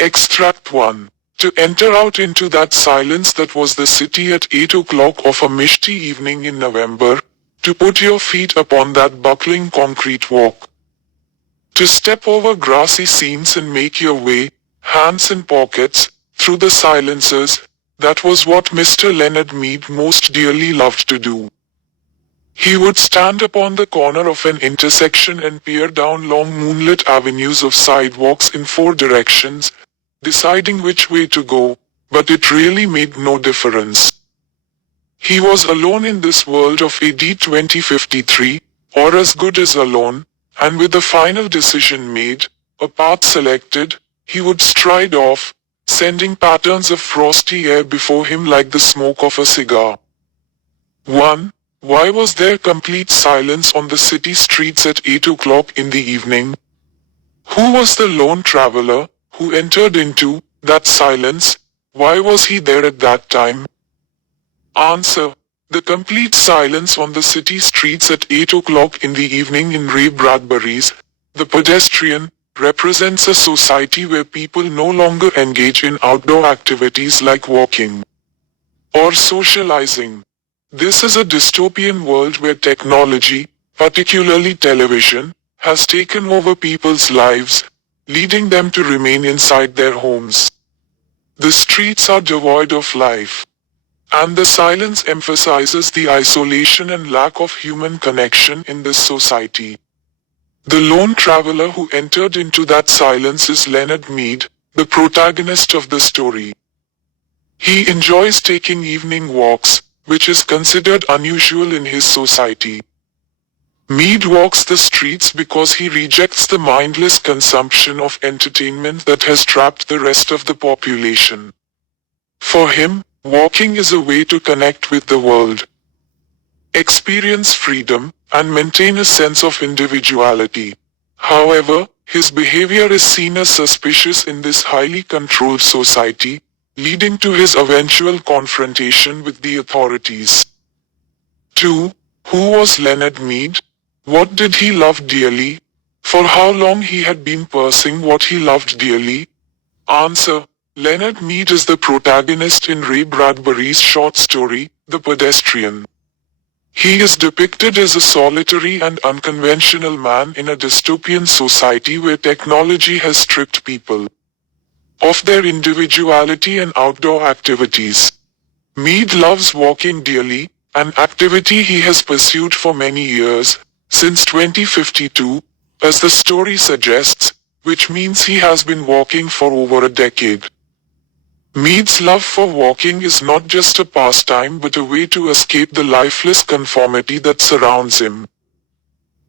Extract 1. To enter out into that silence that was the city at 8 o'clock of a misty evening in November, to put your feet upon that buckling concrete walk. To step over grassy scenes and make your way, hands in pockets, through the silences, that was what Mr. Leonard Mead most dearly loved to do. He would stand upon the corner of an intersection and peer down long moonlit avenues of sidewalks in 4 directions, deciding which way to go, but it really made no difference. He was alone in this world of AD 2053, or as good as alone, and with the final decision made, a path selected, he would stride off, sending patterns of frosty air before him like the smoke of a cigar. 1. Why was there complete silence on the city streets at 8 o'clock in the evening? Who was the lone traveler who entered into that silence? Why was he there at that time? Answer. The complete silence on the city streets at 8 o'clock in the evening in Ray Bradbury's The Pedestrian represents a society where people no longer engage in outdoor activities like walking or socializing. This is a dystopian world where technology, particularly television, has taken over people's lives, leading them to remain inside their homes. The streets are devoid of life, and the silence emphasizes the isolation and lack of human connection in this society. The lone traveler who entered into that silence is Leonard Mead, the protagonist of the story. He enjoys taking evening walks, which is considered unusual in his society. Mead walks the streets because he rejects the mindless consumption of entertainment that has trapped the rest of the population. For him, walking is a way to connect with the world, experience freedom, and maintain a sense of individuality. However, his behavior is seen as suspicious in this highly controlled society, leading to his eventual confrontation with the authorities. 2. Who was Leonard Mead? What did he love dearly? For how long he had been pursuing what he loved dearly? Answer. Leonard Mead is the protagonist in Ray Bradbury's short story, The Pedestrian. He is depicted as a solitary and unconventional man in a dystopian society where technology has stripped people of their individuality and outdoor activities. Mead loves walking dearly, an activity he has pursued for many years, since 2052, as the story suggests, which means he has been walking for over a decade. Mead's love for walking is not just a pastime but a way to escape the lifeless conformity that surrounds him.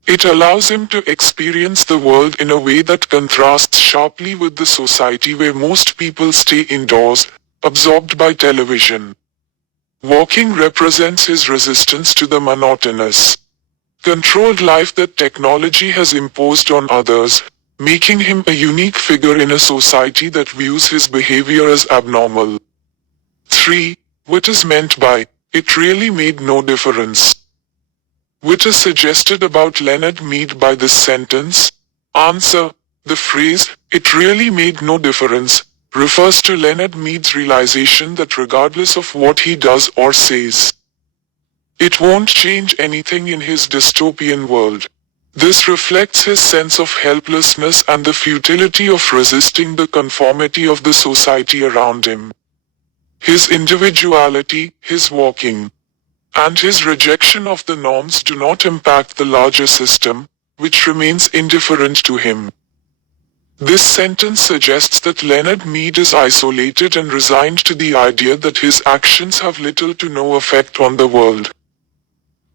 It allows him to experience the world in a way that contrasts sharply with the society where most people stay indoors, absorbed by television. Walking represents his resistance to the monotonous, controlled life that technology has imposed on others, making him a unique figure in a society that views his behavior as abnormal. 3. What is meant by, "It really made no difference"? What is suggested about Leonard Mead by this sentence? Answer. The phrase, "it really made no difference," refers to Leonard Mead's realization that regardless of what he does or says, it won't change anything in his dystopian world. This reflects his sense of helplessness and the futility of resisting the conformity of the society around him. His individuality, his walking, and his rejection of the norms do not impact the larger system, which remains indifferent to him. This sentence suggests that Leonard Mead is isolated and resigned to the idea that his actions have little to no effect on the world.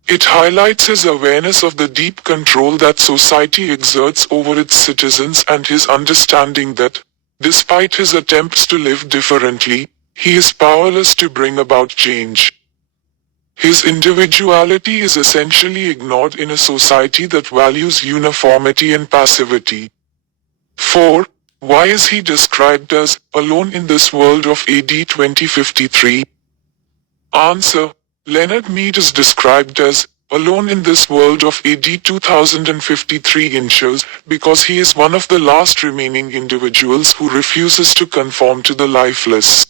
It highlights his awareness of the deep control that society exerts over its citizens and his understanding that, despite his attempts to live differently, he is powerless to bring about change. His individuality is essentially ignored in a society that values uniformity and passivity. 4. Why is he described as alone in this world of AD 2053? Answer. Leonard Mead is described as alone in this world of AD 2053 inches, because he is one of the last remaining individuals who refuses to conform to the lifeless,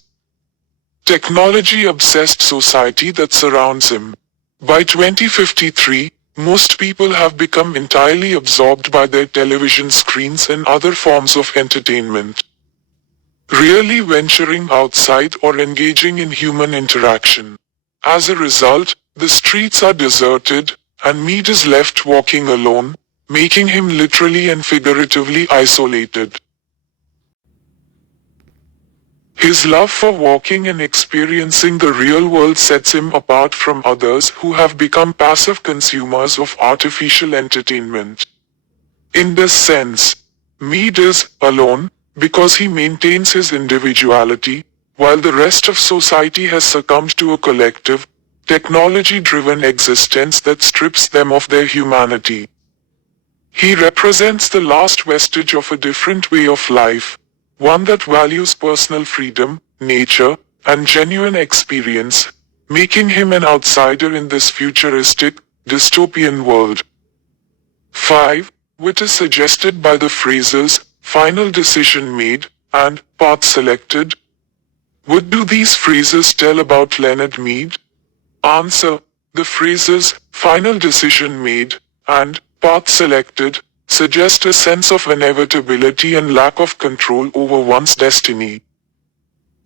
technology-obsessed society that surrounds him. By 2053, most people have become entirely absorbed by their television screens and other forms of entertainment, rarely venturing outside or engaging in human interaction. As a result, the streets are deserted, and Mead is left walking alone, making him literally and figuratively isolated. His love for walking and experiencing the real world sets him apart from others who have become passive consumers of artificial entertainment. In this sense, Mead is alone because he maintains his individuality, while the rest of society has succumbed to a collective, technology-driven existence that strips them of their humanity. He represents the last vestige of a different way of life, one that values personal freedom, nature, and genuine experience, making him an outsider in this futuristic, dystopian world. 5. Wit is suggested by the phrases, final decision made, and path selected. What do these phrases tell about Leonard Mead? Answer. The phrases, final decision made, and path selected, suggest a sense of inevitability and lack of control over one's destiny.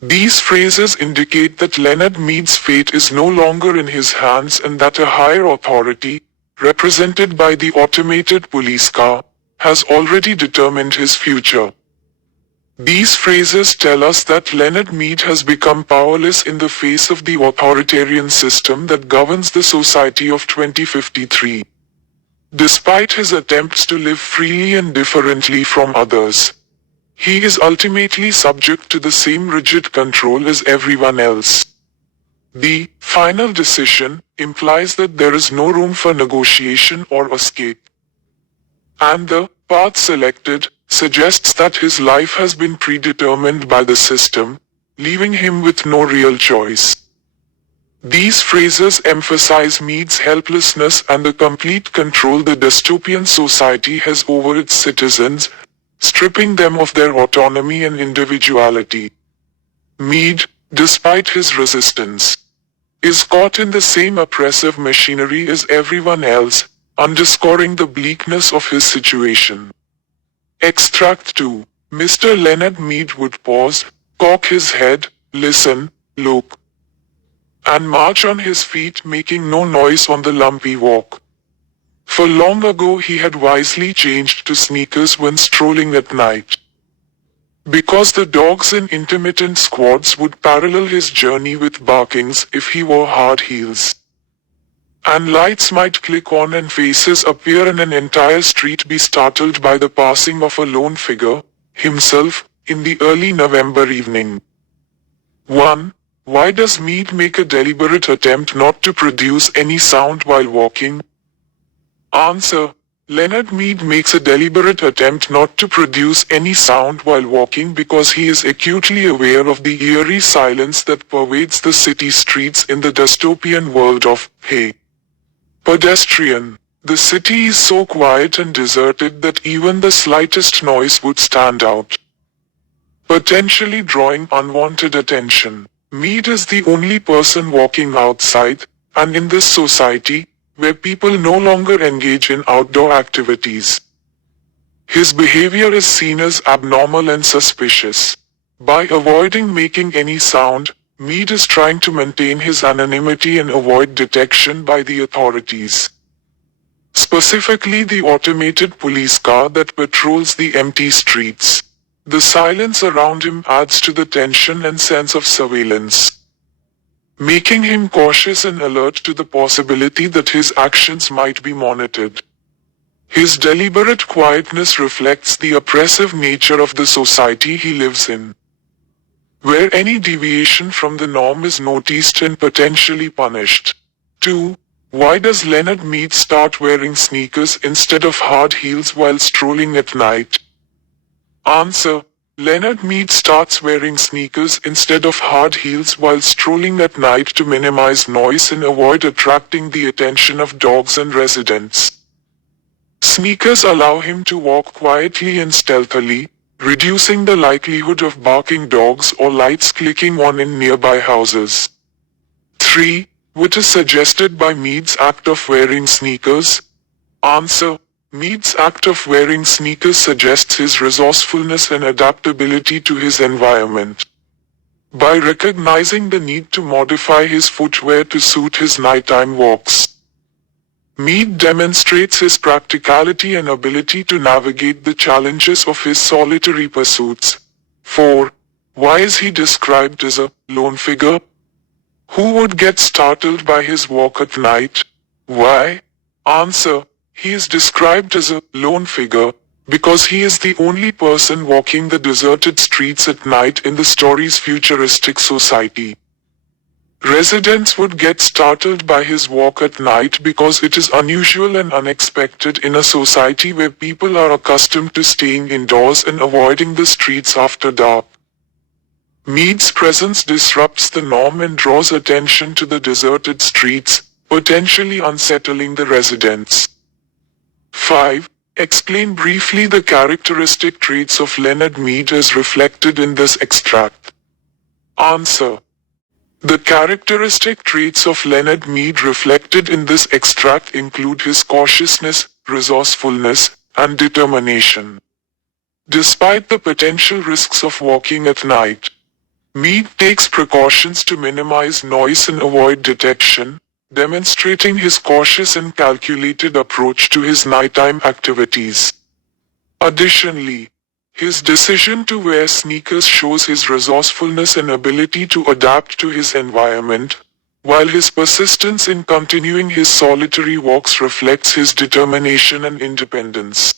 These phrases indicate that Leonard Mead's fate is no longer in his hands and that a higher authority, represented by the automated police car, has already determined his future. These phrases tell us that Leonard Mead has become powerless in the face of the authoritarian system that governs the society of 2053. Despite his attempts to live freely and differently from others, he is ultimately subject to the same rigid control as everyone else. The final decision implies that there is no room for negotiation or escape. And the path selected suggests that his life has been predetermined by the system, leaving him with no real choice. These phrases emphasize Mead's helplessness and the complete control the dystopian society has over its citizens, stripping them of their autonomy and individuality. Mead, despite his resistance, is caught in the same oppressive machinery as everyone else, underscoring the bleakness of his situation. Extract 2. Mr. Leonard Mead would pause, cock his head, listen, look, and march on his feet, making no noise on the lumpy walk. For long ago he had wisely changed to sneakers when strolling at night, because the dogs in intermittent squads would parallel his journey with barkings if he wore hard heels. And lights might click on and faces appear and an entire street be startled by the passing of a lone figure, himself, in the early November evening. 1. Why does Mead make a deliberate attempt not to produce any sound while walking? Answer. Leonard Mead makes a deliberate attempt not to produce any sound while walking because he is acutely aware of the eerie silence that pervades the city streets in the dystopian world of, hey, Pedestrian. The city is so quiet and deserted that even the slightest noise would stand out, potentially drawing unwanted attention. Mead is the only person walking outside, and in this society, where people no longer engage in outdoor activities, his behavior is seen as abnormal and suspicious. By avoiding making any sound, Mead is trying to maintain his anonymity and avoid detection by the authorities, specifically the automated police car that patrols the empty streets. The silence around him adds to the tension and sense of surveillance, making him cautious and alert to the possibility that his actions might be monitored. His deliberate quietness reflects the oppressive nature of the society he lives in, where any deviation from the norm is noticed and potentially punished. 2. Why does Leonard Mead start wearing sneakers instead of hard heels while strolling at night? Answer. Leonard Mead starts wearing sneakers instead of hard heels while strolling at night to minimize noise and avoid attracting the attention of dogs and residents. Sneakers allow him to walk quietly and stealthily, reducing the likelihood of barking dogs or lights clicking on in nearby houses. 3. What is suggested by Mead's act of wearing sneakers? Answer. Mead's act of wearing sneakers suggests his resourcefulness and adaptability to his environment. By recognizing the need to modify his footwear to suit his nighttime walks, Mead demonstrates his practicality and ability to navigate the challenges of his solitary pursuits. 4. Why is he described as a lone figure? Who would get startled by his walk at night? Why? Answer. He is described as a lone figure because he is the only person walking the deserted streets at night in the story's futuristic society. Residents would get startled by his walk at night because it is unusual and unexpected in a society where people are accustomed to staying indoors and avoiding the streets after dark. Mead's presence disrupts the norm and draws attention to the deserted streets, potentially unsettling the residents. 5. Explain briefly the characteristic traits of Leonard Mead as reflected in this extract. Answer. The characteristic traits of Leonard Mead reflected in this extract include his cautiousness, resourcefulness, and determination. Despite the potential risks of walking at night, Mead takes precautions to minimize noise and avoid detection, demonstrating his cautious and calculated approach to his nighttime activities. Additionally, his decision to wear sneakers shows his resourcefulness and ability to adapt to his environment, while his persistence in continuing his solitary walks reflects his determination and independence.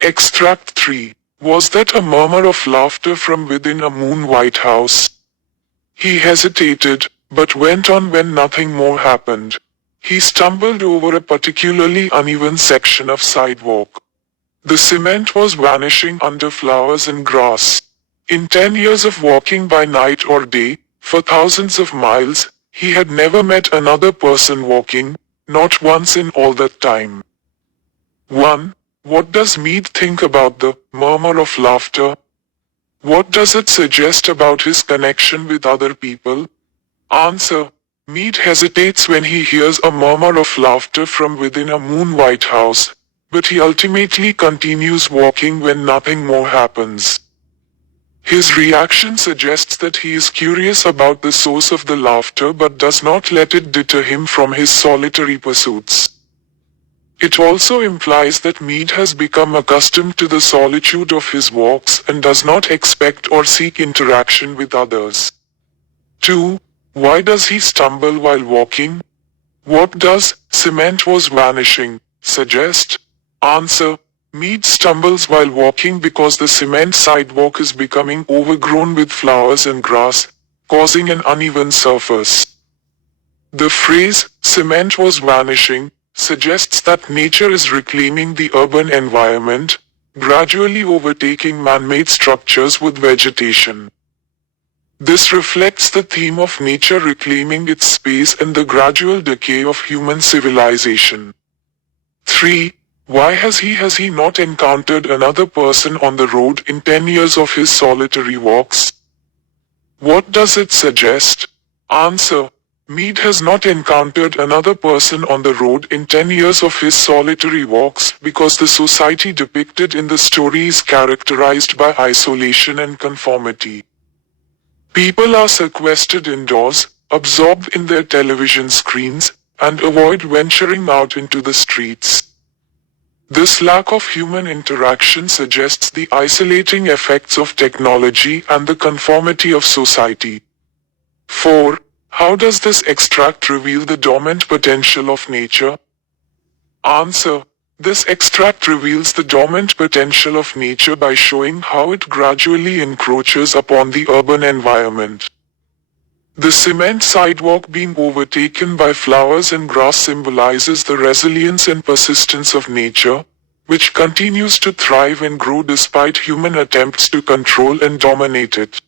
Extract 3. Was that a murmur of laughter from within a moon-white house? He hesitated, but went on when nothing more happened. He stumbled over a particularly uneven section of sidewalk. The cement was vanishing under flowers and grass. In 10 years of walking by night or day, for thousands of miles, he had never met another person walking, not once in all that time. 1. What does Mead think about the murmur of laughter? What does it suggest about his connection with other people? Answer. Mead hesitates when he hears a murmur of laughter from within a moon-white house, but he ultimately continues walking when nothing more happens. His reaction suggests that he is curious about the source of the laughter but does not let it deter him from his solitary pursuits. It also implies that Mead has become accustomed to the solitude of his walks and does not expect or seek interaction with others. 2. Why does he stumble while walking? What does cement was vanishing suggest? Answer. Mead stumbles while walking because the cement sidewalk is becoming overgrown with flowers and grass, causing an uneven surface. The phrase, cement was vanishing, suggests that nature is reclaiming the urban environment, gradually overtaking man-made structures with vegetation. This reflects the theme of nature reclaiming its space and the gradual decay of human civilization. 3. Why has he not encountered another person on the road in 10 years of his solitary walks? What does it suggest? Answer. Mead has not encountered another person on the road in 10 years of his solitary walks because the society depicted in the story is characterized by isolation and conformity. People are sequestered indoors, absorbed in their television screens, and avoid venturing out into the streets. This lack of human interaction suggests the isolating effects of technology and the conformity of society. 4. How does this extract reveal the dormant potential of nature? Answer. This extract reveals the dormant potential of nature by showing how it gradually encroaches upon the urban environment. The cement sidewalk being overtaken by flowers and grass symbolizes the resilience and persistence of nature, which continues to thrive and grow despite human attempts to control and dominate it.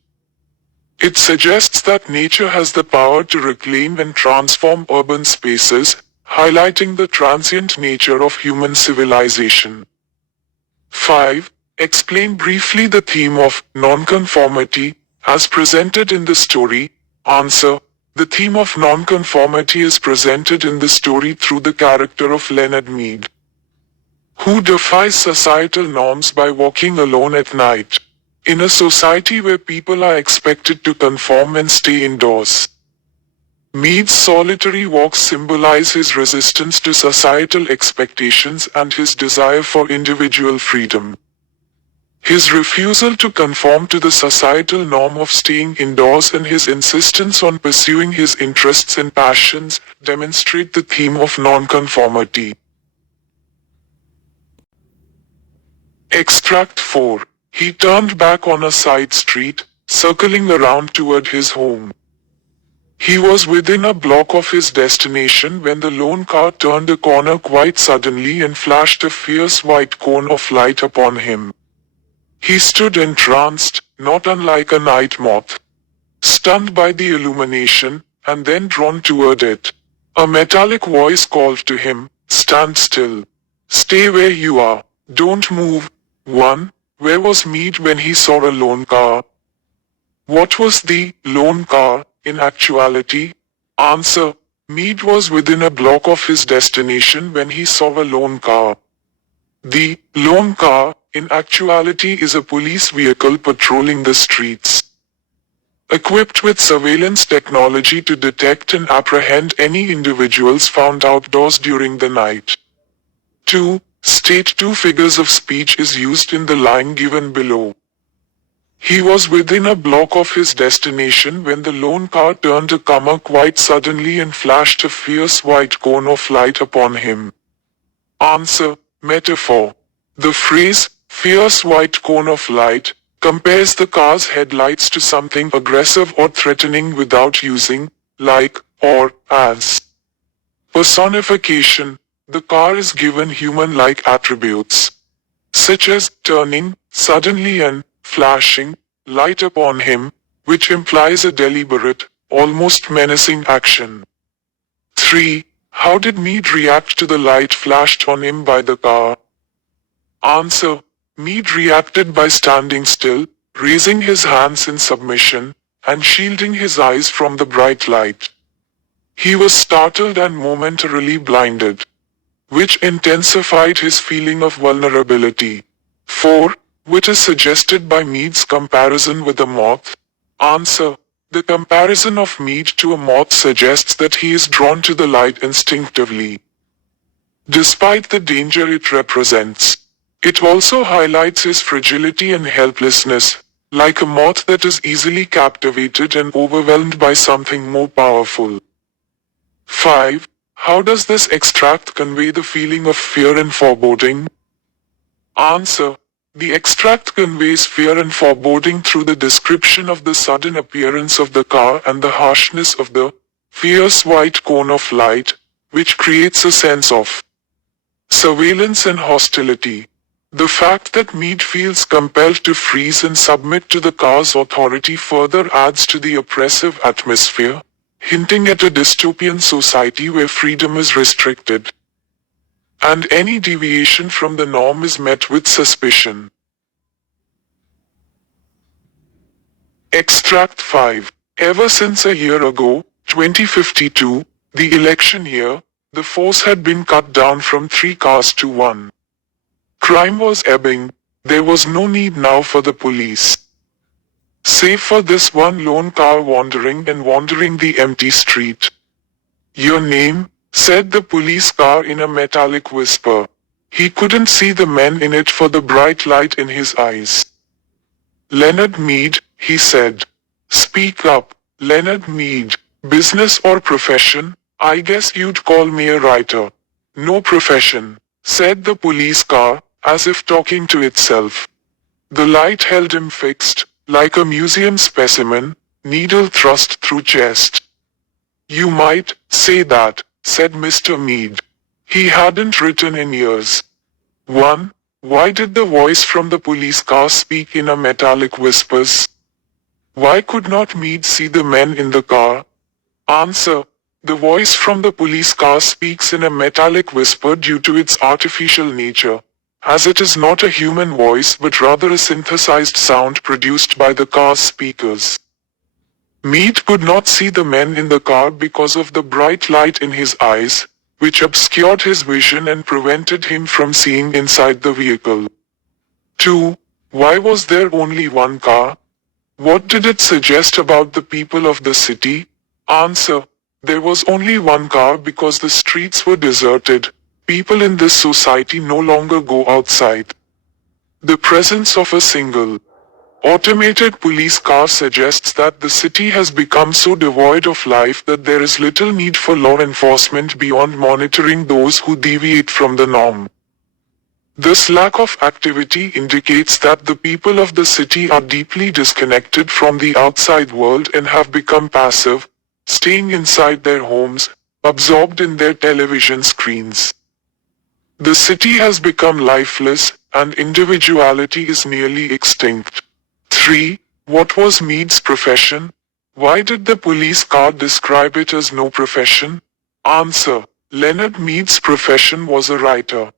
It suggests that nature has the power to reclaim and transform urban spaces, highlighting the transient nature of human civilization. 5. Explain briefly the theme of nonconformity as presented in the story. Answer. The theme of nonconformity is presented in the story through the character of Leonard Mead, who defies societal norms by walking alone at night. In a society where people are expected to conform and stay indoors, Mead's solitary walks symbolize his resistance to societal expectations and his desire for individual freedom. His refusal to conform to the societal norm of staying indoors and his insistence on pursuing his interests and passions demonstrate the theme of nonconformity. Extract 4. He turned back on a side street, circling around toward his home. He was within a block of his destination when the lone car turned a corner quite suddenly and flashed a fierce white cone of light upon him. He stood entranced, not unlike a night moth, stunned by the illumination, and then drawn toward it. A metallic voice called to him, "Stand still. Stay where you are. Don't move." 1. Where was Mead when he saw a lone car? What was the lone car in actuality? Answer. Mead was within a block of his destination when he saw a lone car. The lone car in actuality is a police vehicle patrolling the streets, equipped with surveillance technology to detect and apprehend any individuals found outdoors during the night. 2. State two figures of speech is used in the line given below. He was within a block of his destination when the lone car turned a corner quite suddenly and flashed a fierce white cone of light upon him. Answer. Metaphor. The phrase, "fierce white cone of light," compares the car's headlights to something aggressive or threatening without using like or as personification. The car is given human-like attributes, such as turning suddenly and flashing light upon him, which implies a deliberate, almost menacing action. 3. How did Mead react to the light flashed on him by the car? Answer. Mead reacted by standing still, raising his hands in submission, and shielding his eyes from the bright light. He was startled and momentarily blinded, which intensified his feeling of vulnerability. 4. What is suggested by Mead's comparison with a moth? Answer. The comparison of Mead to a moth suggests that he is drawn to the light instinctively, despite the danger it represents. It also highlights his fragility and helplessness, like a moth that is easily captivated and overwhelmed by something more powerful. 5. How does this extract convey the feeling of fear and foreboding? Answer. The extract conveys fear and foreboding through the description of the sudden appearance of the car and the harshness of the fierce white cone of light, which creates a sense of surveillance and hostility. The fact that Mead feels compelled to freeze and submit to the car's authority further adds to the oppressive atmosphere, hinting at a dystopian society where freedom is restricted, and any deviation from the norm is met with suspicion. Extract 5. Ever since a year ago, 2052, the election year, the force had been cut down from 3 cars to 1. Crime was ebbing. There was no need now for the police, save for this one lone car wandering the empty street. "Your name?" said the police car in a metallic whisper. He couldn't see the men in it for the bright light in his eyes. "Leonard Mead," he said. "Speak up, Leonard Mead. Business or profession? I guess you'd call me a writer." "No profession," said the police car, as if talking to itself. The light held him fixed, like a museum specimen, needle thrust through chest. "You might say that," said Mr. Mead. He hadn't written in years. 1. Why did the voice from the police car speak in a metallic whispers? Why could not Mead see the men in the car? Answer. The voice from the police car speaks in a metallic whisper due to its artificial nature, as it is not a human voice but rather a synthesized sound produced by the car's speakers. Mead could not see the men in the car because of the bright light in his eyes, which obscured his vision and prevented him from seeing inside the vehicle. 2. Why was there only one car? What did it suggest about the people of the city? Answer. There was only one car because the streets were deserted. People in this society no longer go outside. The presence of a single automated police car suggests that the city has become so devoid of life that there is little need for law enforcement beyond monitoring those who deviate from the norm. This lack of activity indicates that the people of the city are deeply disconnected from the outside world and have become passive, staying inside their homes, absorbed in their television screens. The city has become lifeless, and individuality is nearly extinct. 3. What was Mead's profession? Why did the police car describe it as no profession? Answer. Leonard Mead's profession was a writer.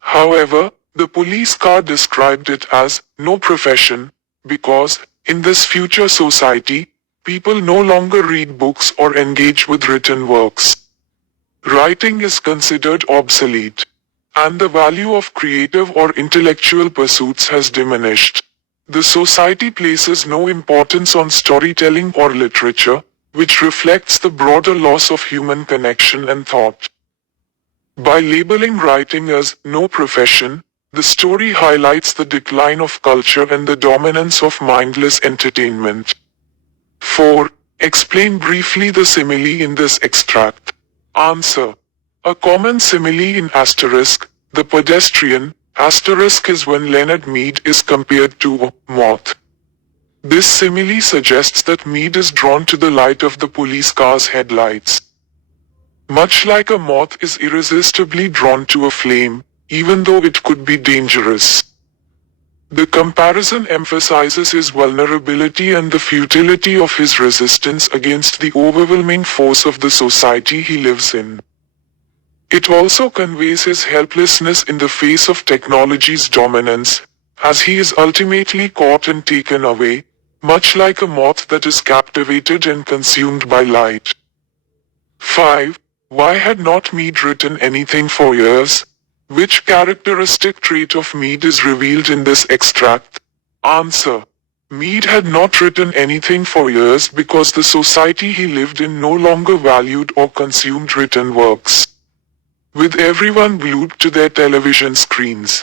However, the police car described it as no profession because, in this future society, people no longer read books or engage with written works. Writing is considered obsolete, and the value of creative or intellectual pursuits has diminished. The society places no importance on storytelling or literature, which reflects the broader loss of human connection and thought. By labeling writing as no profession, the story highlights the decline of culture and the dominance of mindless entertainment. 4. Explain briefly the simile in this extract. Answer. A common simile in asterisk, the pedestrian, asterisk is when Leonard Mead is compared to a moth. This simile suggests that Mead is drawn to the light of the police car's headlights. Much like a moth is irresistibly drawn to a flame, even though it could be dangerous. The comparison emphasizes his vulnerability and the futility of his resistance against the overwhelming force of the society he lives in. It also conveys his helplessness in the face of technology's dominance, as he is ultimately caught and taken away, much like a moth that is captivated and consumed by light. 5. Why had not Mead written anything for years? Which characteristic trait of Mead is revealed in this extract? Answer. Mead had not written anything for years because the society he lived in no longer valued or consumed written works. With everyone glued to their television screens,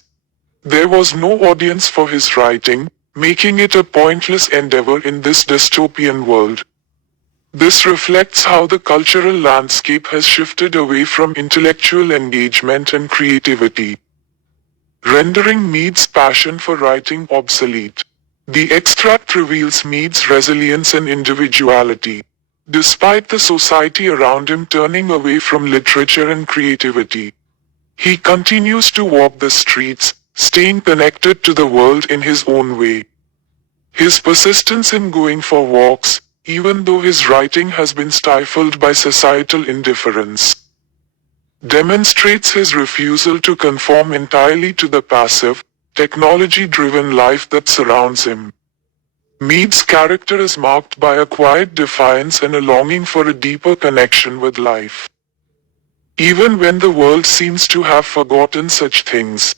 there was no audience for his writing, making it a pointless endeavor in this dystopian world. This reflects how the cultural landscape has shifted away from intellectual engagement and creativity, rendering Mead's passion for writing obsolete. The extract reveals Mead's resilience and individuality, despite the society around him turning away from literature and creativity. He continues to walk the streets, staying connected to the world in his own way. His persistence in going for walks, even though his writing has been stifled by societal indifference, demonstrates his refusal to conform entirely to the passive, technology-driven life that surrounds him. Mead's character is marked by a quiet defiance and a longing for a deeper connection with life. Even when the world seems to have forgotten such things,